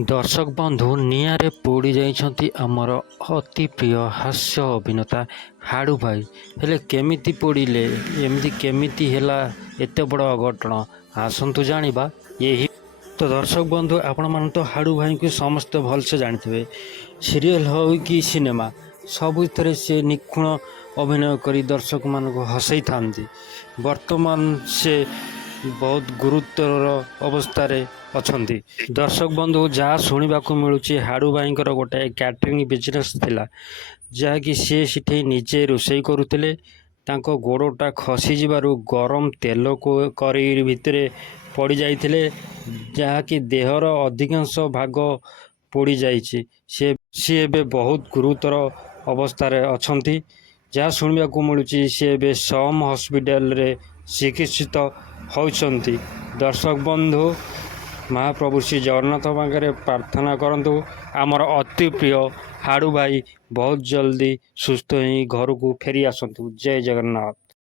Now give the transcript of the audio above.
दर्शक बंधु निआरे पोड़ी जाइछंती आमर अति प्रिय हास्य अभिनेता हाड़ू भाई हेले केमिति पोड़िले एमती केमिति हेला एते बड़ अघटन आसंतु जानिबा यही। तो दर्शक बंधु आपण मान तो हाड़ू भाई को समस्त भलसे जानते सीरियल हो कि सिनेमा सबुथ से निखुण अभिनय करी दर्शक मान को हसई था। वर्तमान से बहुत गुरुतर अवस्था अछंती। दर्शक बंधु जहाँ शुणा मिलूँ हाड़ू भाई गोटे कैटरिंग बिजनेस थिला जहाँकि सी सिठे निजे रोषे करुले गोड़टा खसी जीवारु गरम तेल को करी भितर पड़ जाइए जहाँकि देहर अधिकांश भाग पोड़ी जाइए। सी एबे बहुत गुरुतर अवस्था अछंती। जहाँ शुणा मिलूँ सी एबे सम हॉस्पिटल रे चिकित्सित होती। दर्शक बंधु महाप्रभु श्री जगन्नाथ पाखे प्रार्थना करंतु आमर अति प्रिय हाड़ू भाई बहुत जल्दी सुस्थ ही घर को फेरी आसतु। जय जगन्नाथ।